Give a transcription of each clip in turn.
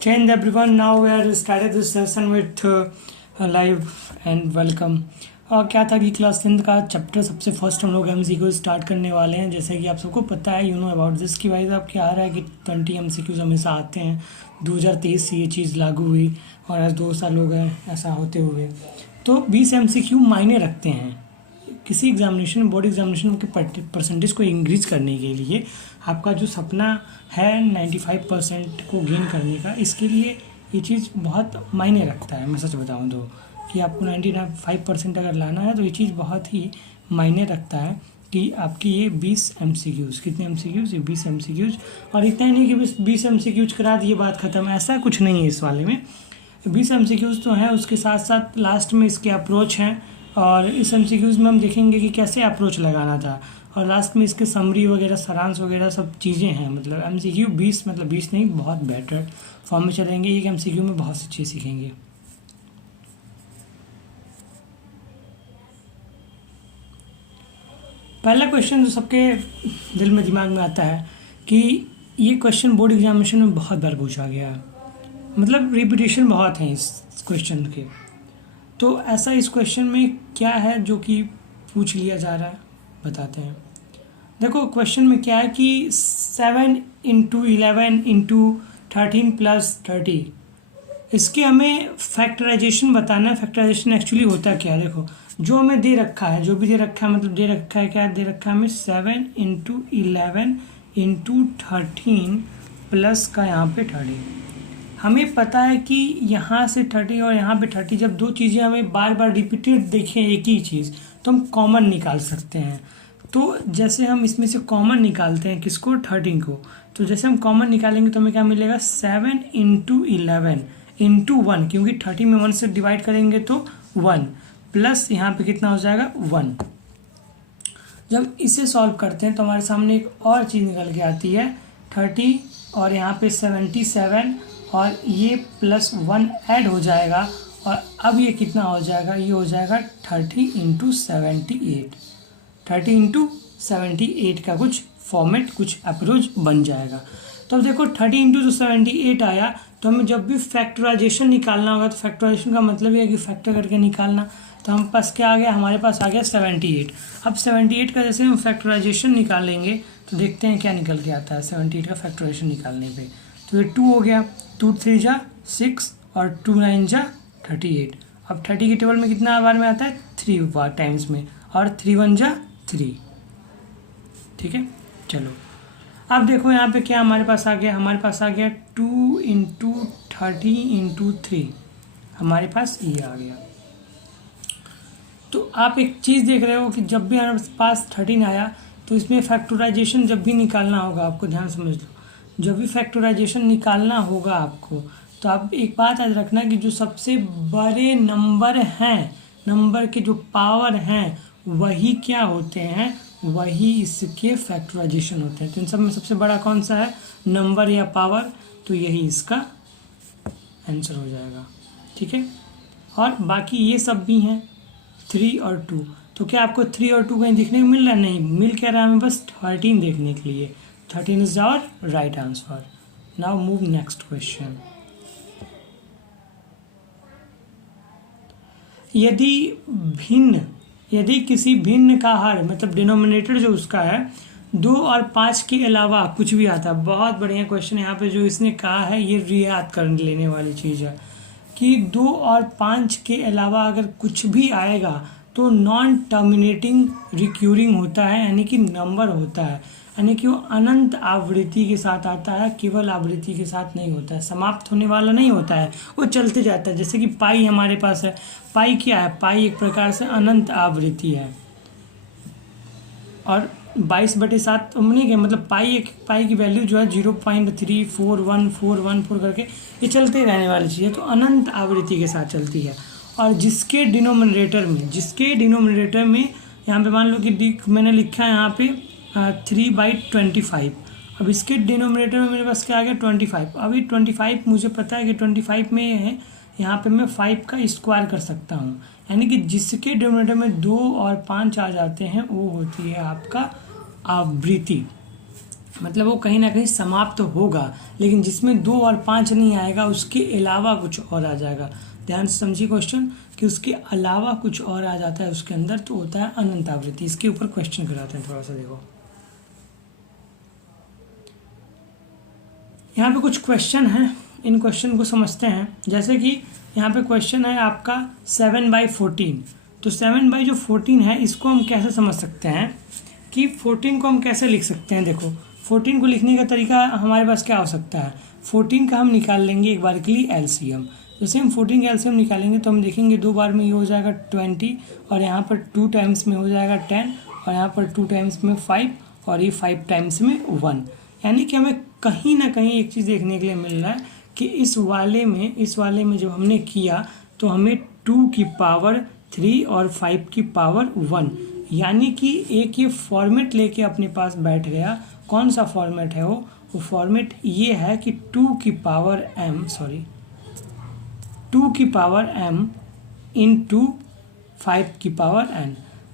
Change everyone. Now we are started this session with live and welcome. और क्या था कि क्लास 10th का चैप्टर सबसे फर्स्ट हम लोग MCQ स्टार्ट करने वाले हैं। जैसे कि आप सबको पता है, यू नो अबाउट दिस की वाइज आप क्या आ रहा है कि 20 MCQs हमेशा आते हैं। 2023 से ये चीज़ लागू हुई और आज 2 साल हो गए ऐसा होते हुए। तो 20 MCQ मायने रखते हैं किसी एग्जामिनेशन, बोर्ड एग्जामिनेशन के परसेंटेज को इंक्रीज करने के लिए। आपका जो सपना है 95% को गेन करने का, इसके लिए ये चीज़ बहुत मायने रखता है। मैं सच बताऊँ तो कि आपको 95% अगर लाना है तो ये चीज़ बहुत ही मायने रखता है कि आपकी ये 20 MCQs, कितने MCQs, ये 20 MCQs। और इतना ही नहीं कि बस 20 MCQs करा दिए बात ख़त्म, ऐसा कुछ नहीं है इस वाले में। 20 MCQs तो हैं, उसके साथ साथ लास्ट में इसके अप्रोच हैं और इस MCQs में हम देखेंगे कि कैसे अप्रोच लगाना था और लास्ट में इसके समरी वगैरह, सारांश वगैरह सब चीज़ें हैं। मतलब MCQ 20 मतलब 20 नहीं, बहुत बेटर फॉर्म में चलेंगे। एक MCQ में बहुत सी चीज़ सीखेंगे। पहला क्वेश्चन जो सबके दिल में दिमाग में आता है कि ये क्वेश्चन बोर्ड एग्जामिनेशन में बहुत बार पूछा गया है, मतलब रिपीटेशन बहुत है इस क्वेश्चन के। तो ऐसा इस क्वेश्चन में क्या है जो कि पूछ लिया जा रहा है, बताते हैं। देखो क्वेश्चन में क्या है कि 7 × 11 × 13 + 30, इसके हमें फैक्टराइजेशन बताना है। फैक्टराइजेशन एक्चुअली होता क्या है, देखो जो हमें दे रखा है, जो भी दे रखा है, मतलब दे रखा है, क्या दे रखा है हमें 7 × 11 × 13 प्लस का यहाँ पे 30। हमें पता है कि यहाँ से 30 और यहाँ पे 30, जब दो चीज़ें हमें बार बार रिपीटेड देखें एक ही चीज़, तो हम कॉमन निकाल सकते हैं। तो जैसे हम इसमें से कॉमन निकालते हैं किसको, 13 को, तो जैसे हम कॉमन निकालेंगे तो हमें क्या मिलेगा 7 × 11 × 1, क्योंकि 30 में 1 से डिवाइड करेंगे तो 1, प्लस यहाँ पे कितना हो जाएगा 1। जब इसे सॉल्व करते हैं तो हमारे सामने एक और चीज़ निकल के आती है 30 और यहाँ पे 77 और ये +1 ऐड हो जाएगा और अब ये कितना हो जाएगा, ये हो जाएगा 30 × 78। 30 × 78 का कुछ फॉर्मेट, कुछ अप्रोच बन जाएगा। तो अब देखो 30 × 78 आया, तो हमें जब भी फैक्टराइजेशन निकालना होगा, तो फैक्टराइजेशन का मतलब ये है कि फैक्टर करके निकालना। तो हम पास क्या आ गया, हमारे पास आ गया 78। अब 78 का जैसे हम फैक्टराइजेशन निकालेंगे तो देखते हैं क्या निकल के आता है 78 का फैक्टराइजेशन निकालने पे। तो ये 2 हो गया, 2 × 3 = 6 और 2 × 9 = 38। अब 30 के टेबल में कितना बार में आता है, 3 बार टाइम्स में, और 3 × 1 = 3। ठीक है, चलो अब देखो यहाँ पे क्या हमारे पास आ गया, हमारे पास आ गया 2 × 30 × 3, हमारे पास ये आ गया। तो आप एक चीज़ देख रहे हो कि जब भी हमारे पास 13 आया तो इसमें फैक्टराइजेशन जब भी निकालना होगा, आपको ध्यान समझ लो, जब भी फैक्टराइजेशन निकालना होगा आपको, तो आप एक बात याद रखना कि जो सबसे बड़े नंबर हैं, नंबर के जो पावर हैं वही क्या होते हैं, वही इसके फैक्टराइजेशन होते हैं। तो इन सब में सबसे बड़ा कौन सा है, नंबर या पावर, तो यही इसका आंसर हो जाएगा। ठीक है, और बाकी ये सब भी हैं 3 और 2। तो क्या आपको 3 और 2 कहीं दिखने को मिल रहा है, नहीं मिल क्या रहा है हमें, बस 13 देखने के लिए। 13 is our right answer. Now move next question. यदि किसी भिन्न का हर, मतलब डिनोमिनेटर जो उसका है 2 और 5 के अलावा कुछ भी आता है। बहुत बढ़िया क्वेश्चन यहाँ पे जो इसने कहा है, ये याद कर लेने वाली चीज़ है कि 2 और 5 के अलावा अगर कुछ भी आएगा तो नॉन टर्मिनेटिंग रिक्यूरिंग होता है, यानी कि नंबर होता है, यानी कि वो अनंत आवृत्ति के साथ आता है, केवल आवृत्ति के साथ नहीं होता है, समाप्त होने वाला नहीं होता है, वो चलते जाता है। जैसे कि पाई हमारे पास है, पाई क्या है, पाई एक प्रकार से अनंत आवृत्ति है। और 22/7 नहीं क्या, मतलब पाई की वैल्यू जो है 0.34114 करके ये चलते रहने वाली चीज़ है, तो अनंत आवृत्ति के साथ चलती है। और जिसके डिनोमिनेटर में यहाँ पे मान लो कि मैंने लिखा है यहाँ पे 3/25। अब इसके डिनोमिनेटर में मेरे पास क्या आ गया 25। अभी 25 मुझे पता है कि 25 में है, यहाँ पे मैं 5 का स्क्वायर कर सकता हूँ, यानी कि जिसके डिनोमिनेटर में 2 और 5 आ जाते हैं वो होती है आपका आवृत्ति। मतलब वो कहीं ना कहीं समाप्त तो होगा, लेकिन जिसमें 2 और 5 नहीं आएगा उसके अलावा कुछ और आ जाएगा। ध्यान से समझिए क्वेश्चन कि उसके अलावा कुछ और आ जाता है उसके अंदर, तो होता है अनंत आवृत्ति। इसके ऊपर क्वेश्चन कराते हैं थोड़ा सा, देखो यहाँ पे कुछ क्वेश्चन हैं, इन क्वेश्चन को समझते हैं। जैसे कि यहाँ पे क्वेश्चन है आपका 7/14, तो 7/14 है, इसको हम कैसे समझ सकते हैं कि 14 को हम कैसे लिख सकते हैं। देखो 14 को लिखने का तरीका हमारे पास क्या हो सकता है, 14 का हम निकाल लेंगे एक बार के लिए एलसीएम। जैसे हम 14 का एलसीएम निकालेंगे तो हम देखेंगे 2 बार में ये हो जाएगा 20, और यहाँ पर 2 टाइम्स में हो जाएगा 10, और यहाँ पर 2 टाइम्स में 5, और ये 5 टाइम्स में 1। यानी कि हमें कहीं ना कहीं एक चीज़ देखने के लिए मिल रहा है कि इस वाले में जब हमने किया तो हमें 2 की पावर 3 और 5 की पावर 1, यानी कि एक ये फॉर्मेट लेके अपने पास बैठ गया। कौन सा फॉर्मेट है वो फॉर्मेट ये है कि 2 की पावर m इंटू 5 की पावर n।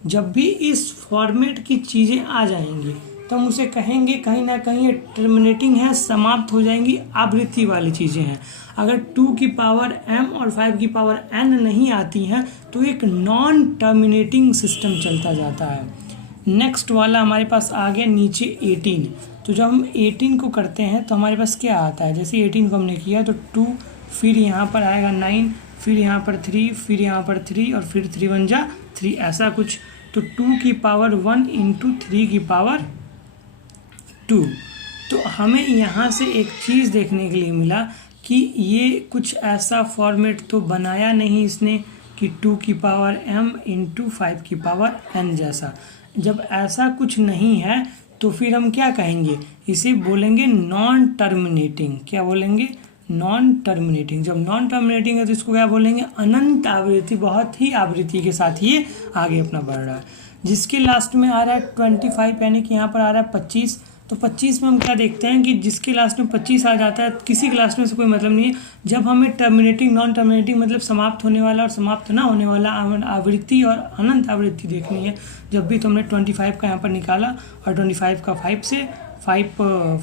जब भी इस फॉर्मेट की चीज़ें आ जाएंगी तो हम उसे कहेंगे कहीं ना कहीं ये टर्मिनेटिंग है, समाप्त हो जाएंगी, आवृत्ति वाली चीज़ें हैं। अगर 2 की पावर m और 5 की पावर n नहीं आती हैं तो एक नॉन टर्मिनेटिंग सिस्टम चलता जाता है। नेक्स्ट वाला हमारे पास आ गया नीचे 18। तो जब हम 18 को करते हैं तो हमारे पास क्या आता है, जैसे 18 को हमने किया तो 2, फिर यहाँ पर आएगा 9, फिर यहाँ पर 3, फिर यहाँ पर 3, और फिर 3 1 जा 3, ऐसा कुछ। तो 2 की पावर 1 इंटू 3 की पावर 2। तो हमें यहाँ से एक चीज़ देखने के लिए मिला कि ये कुछ ऐसा फॉर्मेट तो बनाया नहीं इसने कि 2 की पावर m इंटू 5 की पावर n जैसा। जब ऐसा कुछ नहीं है तो फिर हम क्या कहेंगे, इसे बोलेंगे नॉन टर्मिनेटिंग। क्या बोलेंगे, नॉन टर्मिनेटिंग। जब नॉन टर्मिनेटिंग है तो इसको क्या बोलेंगे, अनंत आवृत्ति। बहुत ही आवृत्ति के साथ ये आगे अपना बढ़ रहा है। जिसके लास्ट में आ रहा है 25, यानी कि यहाँ पर आ रहा है 25। तो 25 में हम क्या देखते हैं कि जिसके लास्ट में 25 आ जाता है किसी के लास्ट में से कोई मतलब नहीं है। जब हमें टर्मिनेटिंग नॉन टर्मिनेटिंग मतलब समाप्त होने वाला और समाप्त ना होने वाला आवृत्ति और अनंत आवृत्ति देखनी है, जब भी तुमने 25 का यहाँ पर निकाला और 25 का 5 से 5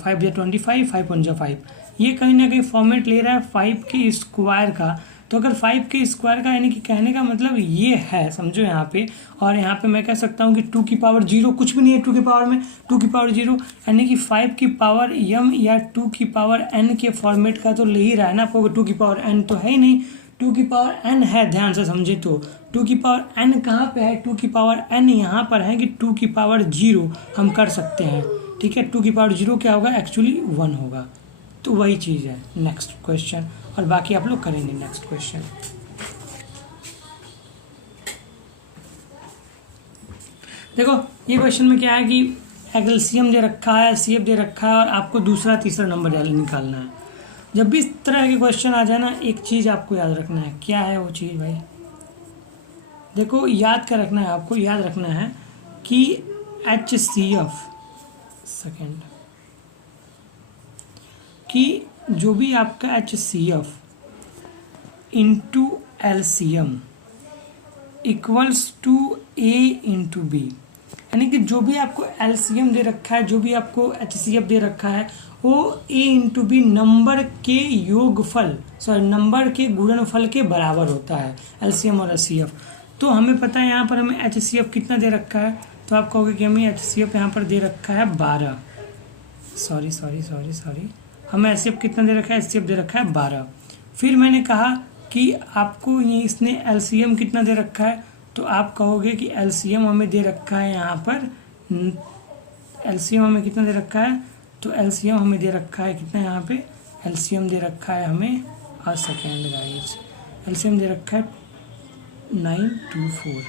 5 या 25, 5 1 जा 5, ये कहीं ना कहीं फॉर्मेट ले रहा है 5 के स्क्वायर का। तो अगर 5 के स्क्वायर का यानी कि कहने का मतलब ये है, समझो यहाँ पे। और यहाँ पे मैं कह सकता हूँ कि 2 की पावर 0 कुछ भी नहीं है 2 की पावर में, 2 की पावर 0 यानी कि 5 की पावर m या 2 की पावर n के फॉर्मेट का तो ले ही रहा है ना आपको। 2 की पावर n तो है ही नहीं, 2 की पावर n है, ध्यान से समझे तो 2 की पावर n कहाँ पे है, 2 की पावर n यहाँ पर है कि 2 की पावर 0 हम कर सकते हैं। ठीक है, 2 की पावर 0 क्या होगा, एक्चुअली 1 होगा। तो वही चीज़ है। नेक्स्ट क्वेश्चन, और बाकी आप लोग करेंगे नेक्स्ट क्वेश्चन। देखो ये क्वेश्चन में क्या है कि एलसीएम दे रखा है, एचसीएफ दे रखा है, और आपको दूसरा तीसरा नंबर निकालना है। जब भी इस तरह के क्वेश्चन आ जाए ना, एक चीज़ आपको याद रखना है। क्या है वो चीज़ भाई, देखो याद क्या रखना है, आपको याद रखना है कि एचसीएफ सेकेंड कि जो भी आपका HCF into LCM equals to A into B, यानी कि जो भी आपको LCM दे रखा है, जो भी आपको HCF दे रखा है, वो A इंटू B नंबर के योगफल नंबर के गुणनफल के बराबर होता है, LCM और HCF। तो हमें पता है यहाँ पर हमें HCF कितना दे रखा है, तो आप कहोगे कि हमें HCF यहाँ पर दे रखा है 12, सॉरी हमें HCF कितना दे रखा है, HCF दे रखा है 12। फिर मैंने कहा कि आपको ये इसने LCM कितना दे रखा है, तो आप कहोगे कि LCM हमें दे रखा है यहाँ पर, LCM हमें कितना दे रखा है, तो LCM हमें दे रखा है कितना, यहाँ पे LCM दे रखा है हमें, और सेकेंड गाइस LCM दे रखा है 924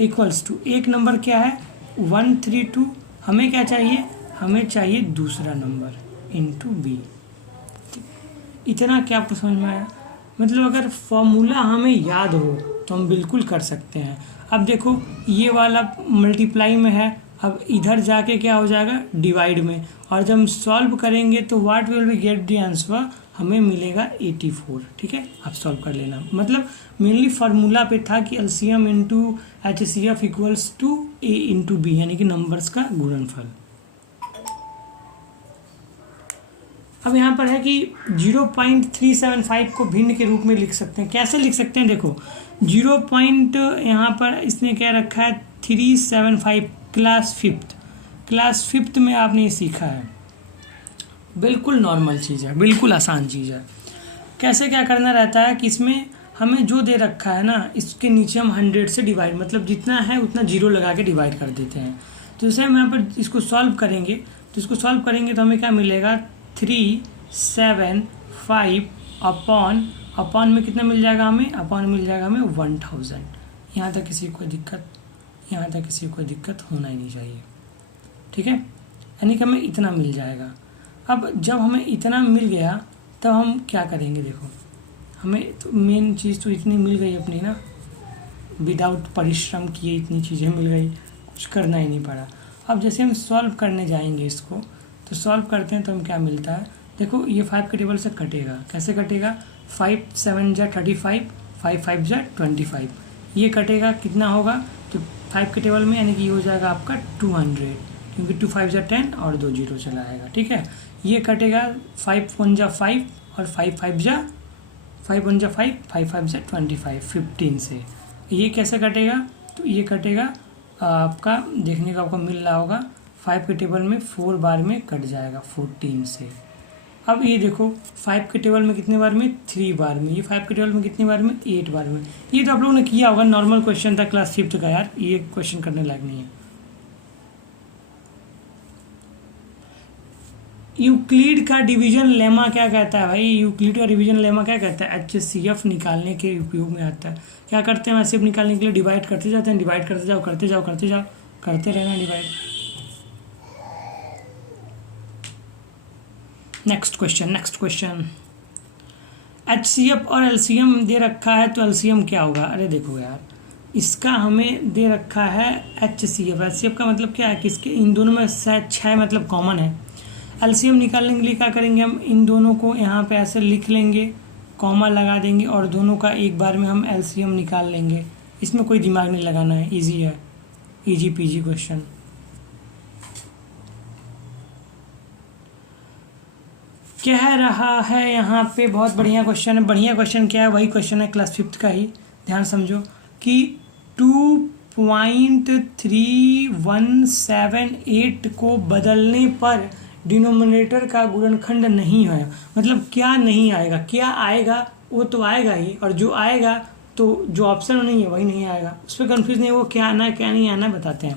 इक्वल्स टू एक नंबर क्या है 132। हमें क्या चाहिए, हमें चाहिए दूसरा नंबर इंटू बी। इतना क्या आपको समझ में आया, मतलब अगर फॉर्मूला हमें याद हो तो हम बिल्कुल कर सकते हैं। अब देखो ये वाला मल्टीप्लाई में है, अब इधर जाके क्या हो जाएगा डिवाइड में, और जब हम सॉल्व करेंगे तो what will be get the answer, हमें मिलेगा 84। ठीक है, आप सॉल्व कर लेना। मतलब मेनली फार्मूला पे था कि LCM into HCF equals to A into B, यानी कि नंबर्स का गुणनफल। अब यहाँ पर है कि 0.375 को भिन्न के रूप में लिख सकते हैं। कैसे लिख सकते हैं? देखो 0 पॉइंट यहाँ पर इसने क्या रखा है 375, क्लास फिफ्थ में आपने ये सीखा है। बिल्कुल नॉर्मल चीज़ है, बिल्कुल आसान चीज़ है। कैसे क्या करना रहता है कि इसमें हमें जो दे रखा है ना, इसके नीचे हम 100 से डिवाइड, मतलब जितना है उतना जीरो लगा के डिवाइड कर देते हैं। तो जैसे हम यहाँ पर इसको सॉल्व करेंगे, तो इसको सॉल्व करेंगे तो हमें क्या मिलेगा 375 अपॉन में कितना मिल जाएगा हमें, अपॉन मिल जाएगा हमें 1000। यहाँ तक किसी को दिक्कत होना ही नहीं चाहिए, ठीक है। यानी कि हमें इतना मिल जाएगा। अब जब हमें इतना मिल गया तब हम क्या करेंगे, देखो हमें तो मेन चीज़ तो इतनी मिल गई अपनी ना, विदाउट परिश्रम किए इतनी चीज़ें मिल गई, कुछ करना ही नहीं पड़ा। अब जैसे हम सॉल्व करने जाएंगे इसको, तो सॉल्व करते हैं तो हम क्या मिलता है, देखो ये 5 के टेबल से कटेगा। कैसे कटेगा? 5 7 जा 35, 5 5 जा 25, ये कटेगा कितना होगा, तो 5 के टेबल में यानी कि ये हो जाएगा आपका 200, क्योंकि 2 5 जा 10 और 2 जीरो चला आएगा, ठीक है। ये कटेगा 5 1 जा 5 और 5 1 जा 5 5 जा 25, 15 से। ये कैसे कटेगा? तो ये कटेगा आपका, देखने का आपको मिल रहा होगा 5 के टेबल में 4 बार में कट जाएगा 14 से। अब ये देखो 5 के टेबल में कितने बार में, 3 बार में। ये 5 के टेबल में कितनी बार में, 8 बार में। ये तो आप लोगों ने किया होगा, नॉर्मल क्वेश्चन था क्लास 5 का यार, ये क्वेश्चन करने लायक नहीं है। यूक्लिड का डिवीजन लेमा क्या कहता है भाई? यूक्लिड का डिवीजन लेमा क्या कहता है? HCF निकालने के उपयोग में आता है। क्या करते हैं HCF निकालने के लिए? डिवाइड करते जाते हैं, डिवाइड करते जाओ, करते रहना डिवाइड। नेक्स्ट क्वेश्चन HCF और LCM दे रखा है, तो LCM क्या होगा? अरे देखो यार, इसका हमें दे रखा है HCF का मतलब क्या है कि इसके इन दोनों में 6 मतलब कॉमन है। LCM निकालने के लिए क्या करेंगे, हम इन दोनों को यहाँ पे ऐसे लिख लेंगे, कॉमा लगा देंगे और दोनों का एक बार में हम LCM निकाल लेंगे। इसमें कोई दिमाग नहीं लगाना है, इजी है, इजी पीजी क्वेश्चन। कह रहा है यहाँ पे, बहुत बढ़िया क्वेश्चन है। बढ़िया क्वेश्चन क्या है? वही क्वेश्चन है क्लास 5 का ही, ध्यान समझो कि 2.3178 को बदलने पर डिनोमिनेटर का गुणनखंड नहीं है। मतलब क्या नहीं आएगा, क्या आएगा वो तो आएगा ही, और जो आएगा तो जो ऑप्शन में नहीं है वही नहीं आएगा। उस पर कन्फ्यूज नहीं, वो क्या आना है क्या नहीं आना बताते हैं।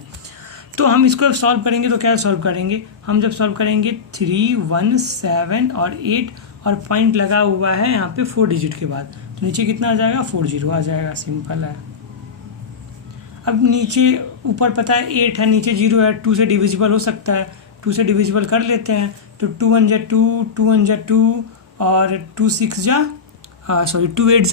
तो हम इसको सॉल्व करेंगे तो क्या सॉल्व करेंगे, हम जब सॉल्व करेंगे 3 1 7 और 8 और पॉइंट लगा हुआ है यहाँ पे 4 डिजिट के बाद, तो नीचे कितना आ जाएगा, 40 आ जाएगा, सिंपल है। अब नीचे ऊपर पता है 8 है, नीचे 0 है, 2 से डिविजिबल हो सकता है, 2 से डिविजिबल कर लेते हैं। तो 2 1 जा 2, 2 1 जा 2 और 2 8 जा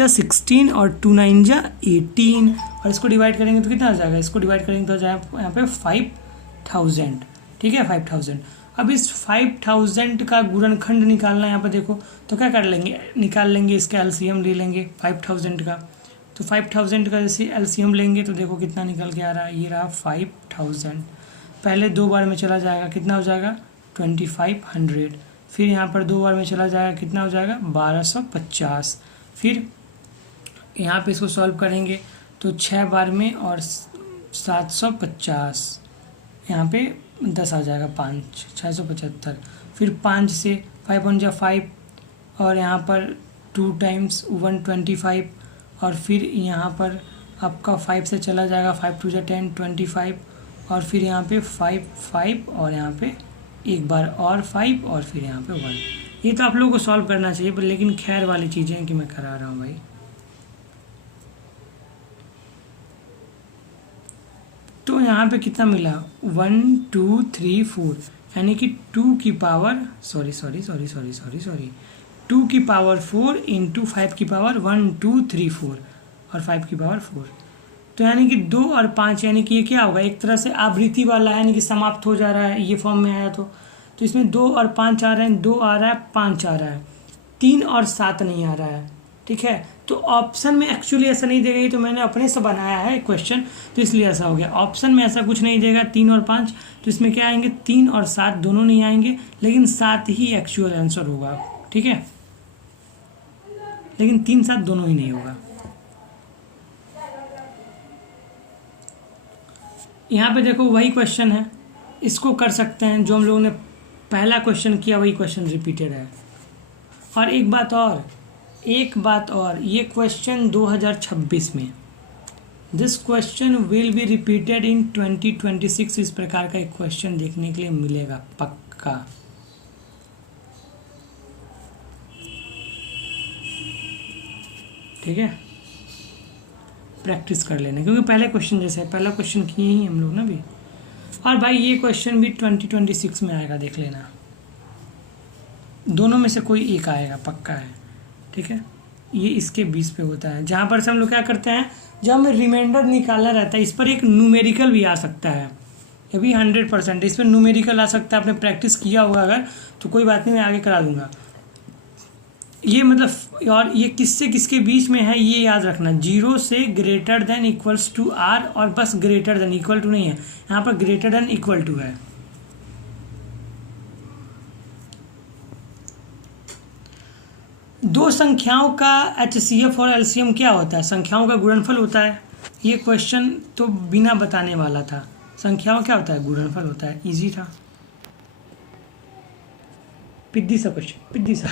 16 और 2 9 जा 18, और इसको डिवाइड करेंगे तो कितना आ जाएगा, इसको डिवाइड करेंगे तो आ जाएगा यहाँ पे 5000, ठीक है 5000। अब इस 5000 का गुणनखंड निकालना है यहाँ पर देखो, तो क्या कर लेंगे, निकाल लेंगे, इसका LCM ले लेंगे 5000 का। तो 5000 का जैसे LCM लेंगे तो देखो कितना निकल के आ रहा है, ये रहा 5000। पहले 2 बार में चला जाएगा, कितना हो जाएगा 2500। फिर यहाँ पर 2 बार में चला जाएगा, कितना हो जाएगा 1250। फिर यहाँ पे इसको सॉल्व करेंगे तो 6 बार में और 750, यहाँ पे 10 आ जाएगा, 5 675। फिर 5 से 5 1 जा 5 और यहाँ पर 2 टाइम्स 125, और फिर यहाँ पर आपका 5 से चला जाएगा, 5 2 जा 10 25, और फिर यहाँ पे 5 5 और यहाँ पे एक बार और 5 और फिर यहाँ पे 1। ये तो आप लोगों को सॉल्व करना चाहिए, पर लेकिन खैर वाली चीज़ें हैं कि मैं करा रहा हूँ भाई। तो यहाँ पे कितना मिला 1 2 3 4, यानी कि 2 की पावर 2 की पावर 4 इंटू 5 की पावर 1 2 3 4 और 5 की पावर 4। तो यानी कि 2 और 5, यानी कि ये क्या होगा, एक तरह से आवृत्ति वाला है, यानी कि समाप्त हो जा रहा है, ये फॉर्म में आया तो इसमें 2 और 5 आ रहे हैं, 2 आ रहा है 5 आ रहा है, 3 और 7 नहीं आ रहा है। ठीक है। तो ऑप्शन में एक्चुअली ऐसा नहीं देगा, ये तो मैंने अपने से बनाया है क्वेश्चन, तो इसलिए ऐसा हो गया। ऑप्शन में ऐसा कुछ नहीं देगा 3 और 5, तो इसमें क्या आएंगे 3 और 7 दोनों नहीं आएंगे, लेकिन 7 ही एक्चुअल आंसर होगा, ठीक है, लेकिन 3 7 दोनों ही नहीं होगा। यहाँ पे देखो वही क्वेश्चन है, इसको कर सकते हैं, जो हम लोगों ने पहला क्वेश्चन किया वही क्वेश्चन रिपीटेड है। और एक बात और ये क्वेश्चन 2026 में, this question will be repeated in 2026, इस प्रकार का एक क्वेश्चन देखने के लिए मिलेगा पक्का। ठीक है, प्रैक्टिस कर लेना, क्योंकि पहले क्वेश्चन जैसे पहला क्वेश्चन किए ही हम लोग ना भी। और भाई ये क्वेश्चन भी 2026 में आएगा, देख लेना, दोनों में से कोई एक आएगा पक्का है, ठीक है। ये इसके 20 पे होता है, जहाँ पर से हम लोग क्या करते हैं, जब हमें रिमाइंडर निकालना रहता है, इस पर एक न्यूमेरिकल भी आ सकता है, ये भी 100% इस पर न्यूमेरिकल आ सकता है। आपने प्रैक्टिस किया होगा अगर, तो कोई बात नहीं, मैं आगे करा दूंगा। ये मतलब, और ये किससे किसके बीच में है ये याद रखना, 0 से greater than equals to r, और बस ग्रेटर देन, इक्वल टू नहीं है यहाँ पर, ग्रेटर देन इक्वल टू है। दो संख्याओं का HCF और LCM क्या होता है, संख्याओं का गुणनफल होता है। ये क्वेश्चन तो बिना बताने वाला था, संख्याओं क्या होता है, गुणनफल होता है, इजी था, पिद्दी सा क्वेश्चन, पिद्दी सा।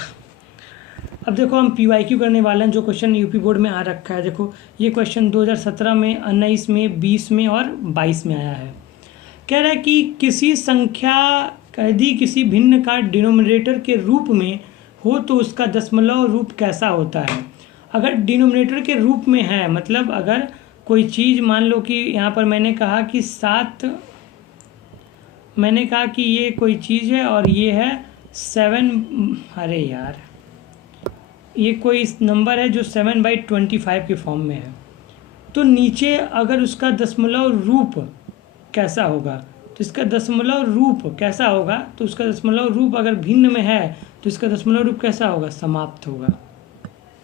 अब देखो हम PYQ करने वाले हैं, जो क्वेश्चन यूपी बोर्ड में आ रखा है। देखो ये क्वेश्चन 2017 में, 19 में, 20 में और 22 में आया है। कह रहा है कि किसी संख्या यदि किसी भिन्न का डिनोमिनेटर के रूप में हो तो उसका दशमलव रूप कैसा होता है। अगर डिनोमिनेटर के रूप में है, मतलब अगर कोई चीज़, मान लो कि यहाँ पर मैंने कहा कि 7, मैंने कहा कि ये कोई चीज़ है और ये है 7, अरे यार ये कोई नंबर है जो 7/25 के फॉर्म में है, तो नीचे अगर उसका दशमलव रूप कैसा होगा, तो इसका दशमलव रूप कैसा होगा, तो उसका दशमलव रूप अगर भिन्न में है तो इसका दशमलव रूप कैसा होगा, समाप्त होगा।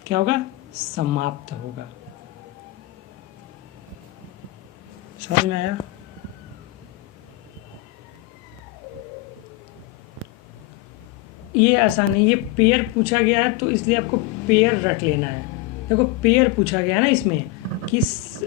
क्या होगा, समाप्त होगा। समझ में आया। ये आसान है, ये पेयर पूछा गया है तो इसलिए आपको पेयर रट लेना है। देखो पेयर पूछा गया है ना इसमें, कि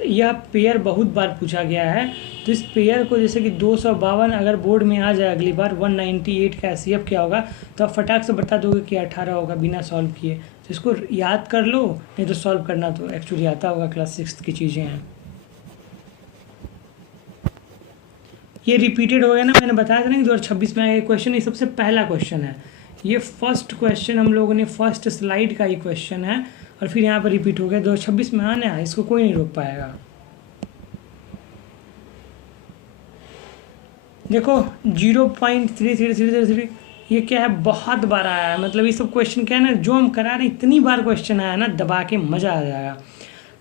यह पेयर बहुत बार पूछा गया है, तो इस पेयर को जैसे कि 252 अगर बोर्ड में आ जाए अगली बार, 198 का HCF क्या होगा, तो आप फटाक से बता दोगे कि 18 होगा बिना सॉल्व किए। तो इसको याद कर लो, नहीं तो सॉल्व करना तो एक्चुअली आता होगा, क्लास 6 की चीज़ें हैं। ये रिपीटेड हो गया ना, मैंने बताया था ना कि 2026 में आया क्वेश्चन, ये सबसे पहला क्वेश्चन है। ये फर्स्ट क्वेश्चन हम लोगों ने, फर्स्ट स्लाइड का ही क्वेश्चन है, और फिर यहाँ पर रिपीट हो गया 2026 में आना है, इसको कोई नहीं रोक पाएगा। देखो 0.3333 ये क्या है, बहुत बार आया है, मतलब ये सब क्वेश्चन क्या है ना, जो हम करा रहे हैं इतनी बार क्वेश्चन आया ना, दबा के मज़ा आ जाएगा।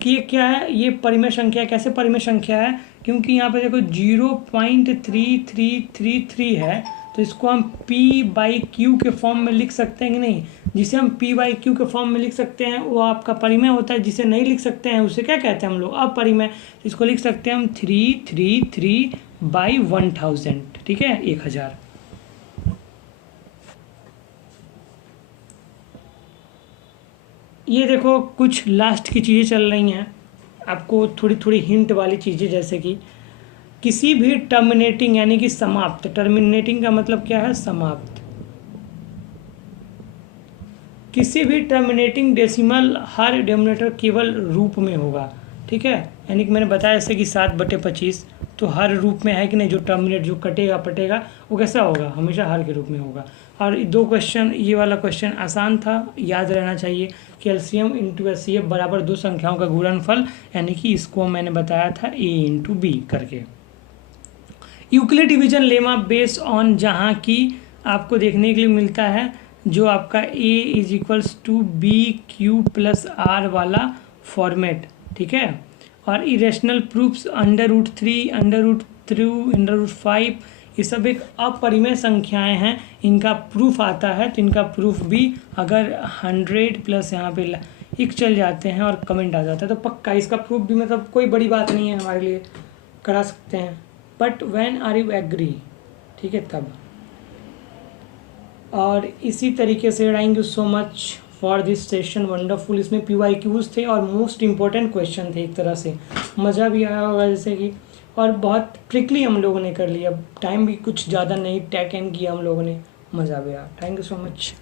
कि ये क्या है, ये परिमेय संख्या, कैसे परिमेय संख्या है, क्योंकि यहाँ पे देखो 0.3333 है, तो इसको हम P/Q के फॉर्म में लिख सकते हैं कि नहीं। जिसे हम P/Q के फॉर्म में लिख सकते हैं वो आपका परिमेय होता है, जिसे नहीं लिख सकते हैं उसे क्या कहते हैं हम लोग, अपरिमेय। इसको लिख सकते हैं हम 333/1000, ठीक है, 1000। ये देखो कुछ लास्ट की चीज़ें चल रही हैं, आपको थोड़ी थोड़ी हिंट वाली चीज़ें, जैसे कि किसी भी टर्मिनेटिंग यानी कि समाप्त, टर्मिनेटिंग का मतलब क्या है, समाप्त। किसी भी टर्मिनेटिंग डेसिमल हर डिनोमिनेटर केवल रूप में होगा, ठीक है, यानी कि मैंने बताया जैसे कि 7/25, तो हर रूप में है कि नहीं, जो टर्मिनेट जो कटेगा पटेगा वो कैसा होगा, हमेशा हर के रूप में होगा। और 2 क्वेश्चन, ये वाला क्वेश्चन आसान था, याद रहना चाहिए कि LCM × HCF बराबर 2 संख्याओं का गुणनफल, यानी कि इसको मैंने बताया था A × B करके। Euclid division lemma based on, जहाँ की आपको देखने के लिए मिलता है जो आपका A = BQ + R वाला फॉर्मेट, ठीक है। और इरेशनल प्रूफ्स √3, √2, √5, ये सब एक अपरिमेय संख्याएं हैं, इनका प्रूफ आता है, तो इनका प्रूफ भी अगर 100 प्लस यहाँ पे एक चल जाते हैं और कमेंट आ जाता है, तो पक्का इसका प्रूफ भी मतलब कोई बड़ी बात नहीं है हमारे लिए, करा सकते हैं। But when are you agree, ठीक है, तब। और इसी तरीके से thank you so much for this session, wonderful. इसमें PYQs थे और मोस्ट इम्पोर्टेंट क्वेश्चन थे, एक तरह से मज़ा भी आया होगा जैसे कि, और बहुत क्विकली हम लोगों ने कर लिया, टाइम भी कुछ ज़्यादा नहीं टेकन किया हम लोगों ने, मज़ा भी आया। Thank you so much.